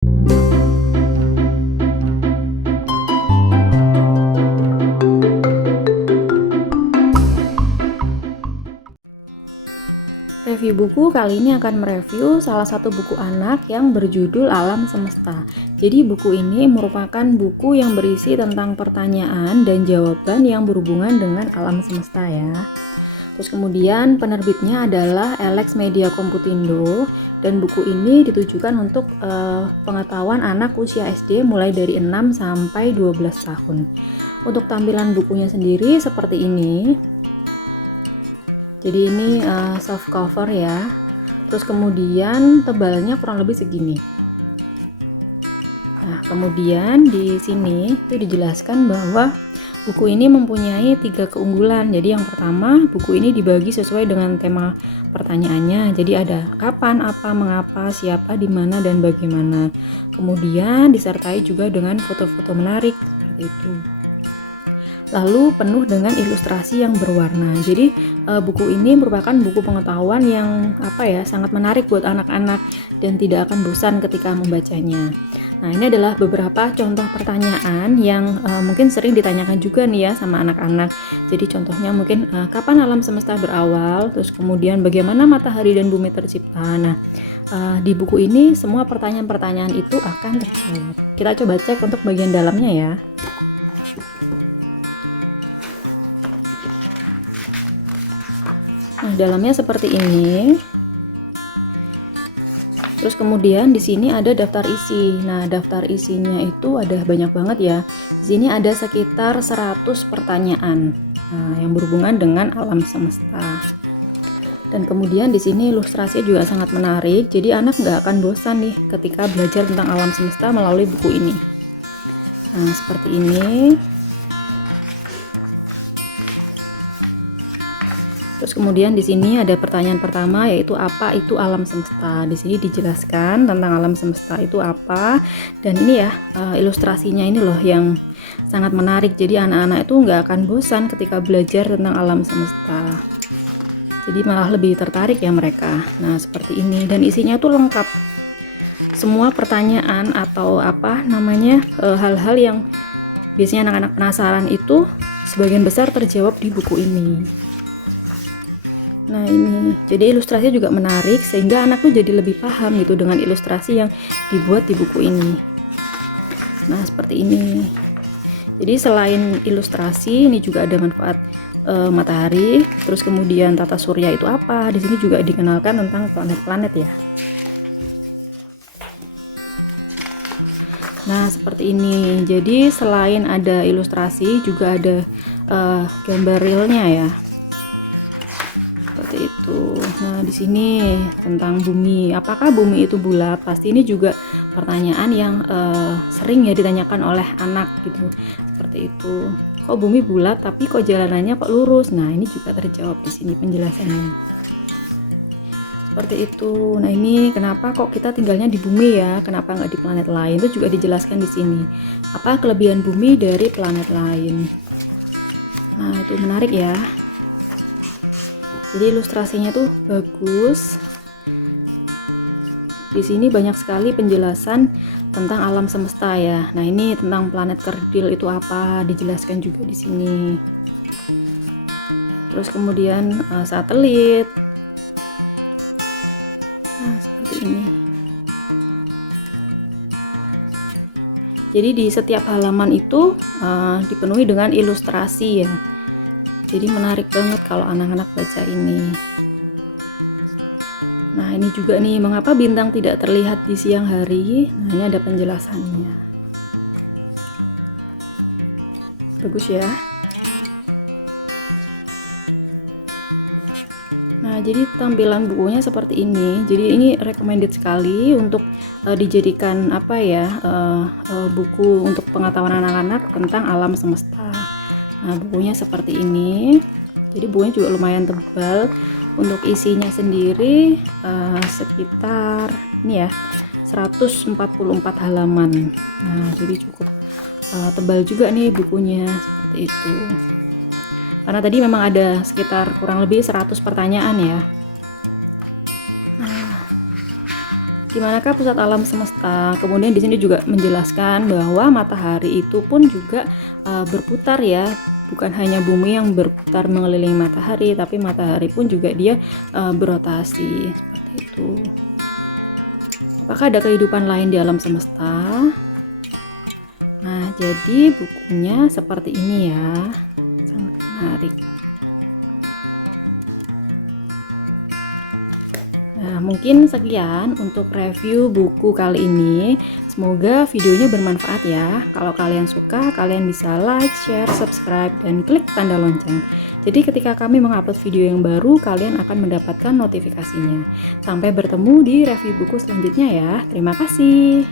Review buku kali ini akan mereview salah satu buku anak yang berjudul Alam Semesta. Jadi buku ini merupakan buku yang berisi tentang pertanyaan dan jawaban yang berhubungan dengan alam semesta ya. Terus kemudian penerbitnya adalah Alex Media Komputindo, dan buku ini ditujukan untuk pengetahuan anak usia SD mulai dari 6 sampai 12 tahun. Untuk tampilan bukunya sendiri seperti ini. Jadi ini soft cover ya. Terus kemudian tebalnya kurang lebih segini. Nah, kemudian di sini itu dijelaskan bahwa buku ini mempunyai 3 keunggulan. Jadi yang pertama, buku ini dibagi sesuai dengan tema pertanyaannya. Jadi ada kapan, apa, mengapa, siapa, di mana, dan bagaimana. Kemudian disertai juga dengan foto-foto menarik seperti itu. Lalu penuh dengan ilustrasi yang berwarna. Jadi buku ini merupakan buku pengetahuan yang sangat menarik buat anak-anak dan tidak akan bosan ketika membacanya. Nah, ini adalah beberapa contoh pertanyaan yang mungkin sering ditanyakan juga nih ya sama anak-anak. Jadi contohnya mungkin kapan alam semesta berawal, terus kemudian bagaimana matahari dan bumi tercipta. Nah, di buku ini semua pertanyaan-pertanyaan itu akan terjawab. Kita coba cek untuk bagian dalamnya ya. Nah, dalamnya seperti ini. Terus kemudian di sini ada daftar isi. Nah, daftar isinya itu ada banyak banget ya. Di sini ada sekitar 100 pertanyaan yang berhubungan dengan alam semesta. Dan kemudian di sini ilustrasinya juga sangat menarik. Jadi anak nggak akan bosan nih ketika belajar tentang alam semesta melalui buku ini. Nah, seperti ini. Terus kemudian di sini ada pertanyaan pertama, yaitu apa itu alam semesta. Di sini dijelaskan tentang alam semesta itu apa, dan ini ya ilustrasinya ini loh yang sangat menarik. Jadi anak-anak itu nggak akan bosan ketika belajar tentang alam semesta. Jadi malah lebih tertarik ya mereka. Nah, seperti ini, dan isinya tuh lengkap. Semua pertanyaan atau hal-hal yang biasanya anak-anak penasaran itu sebagian besar terjawab di buku ini. Nah, ini jadi ilustrasinya juga menarik sehingga anak tuh jadi lebih paham gitu dengan ilustrasi yang dibuat di buku ini. Nah, seperti ini. Jadi selain ilustrasi, ini juga ada manfaat matahari, terus kemudian tata surya itu apa. Di sini juga dikenalkan tentang planet-planet ya. Nah, seperti ini. Jadi selain ada ilustrasi juga ada gambar realnya ya. Seperti itu. Nah, di sini tentang bumi. Apakah bumi itu bulat? Pasti ini juga pertanyaan yang sering ya ditanyakan oleh anak gitu. Seperti itu. Kok bumi bulat tapi kok jalanannya kok lurus? Nah, ini juga terjawab di sini penjelasannya. Seperti itu. Nah, ini kenapa kok kita tinggalnya di bumi ya? Kenapa nggak di planet lain? Itu juga dijelaskan di sini. Apa kelebihan bumi dari planet lain? Nah, itu menarik ya. Jadi ilustrasinya tuh bagus. Di sini banyak sekali penjelasan tentang alam semesta ya. Nah, ini tentang planet kerdil itu apa, dijelaskan juga di sini. Terus kemudian satelit. Nah, seperti ini. Jadi di setiap halaman itu dipenuhi dengan ilustrasi ya. Jadi menarik banget kalau anak-anak baca ini. Nah, ini juga nih, mengapa bintang tidak terlihat di siang hari. Nah, ini ada penjelasannya. Bagus ya. Nah, jadi tampilan bukunya seperti ini. Jadi ini recommended sekali untuk dijadikan buku untuk pengetahuan anak-anak tentang alam semesta. Nah, bukunya seperti ini. Jadi bukunya juga lumayan tebal. Untuk isinya sendiri sekitar ini ya 144 halaman. Nah, jadi cukup tebal juga nih bukunya seperti itu. Karena tadi memang ada sekitar kurang lebih 100 pertanyaan ya. Nah, Gimanakah pusat alam semesta? Kemudian di sini juga menjelaskan bahwa matahari itu pun juga berputar ya. Bukan hanya bumi yang berputar mengelilingi matahari, tapi matahari pun juga dia berotasi seperti itu. Apakah ada kehidupan lain di alam semesta? Nah, jadi bukunya seperti ini ya. Sangat menarik. Nah, mungkin sekian untuk review buku kali ini. Semoga videonya bermanfaat ya. Kalau kalian suka, kalian bisa like, share, subscribe, dan klik tanda lonceng. Jadi ketika kami mengupload video yang baru, kalian akan mendapatkan notifikasinya. Sampai bertemu di review buku selanjutnya ya. Terima kasih.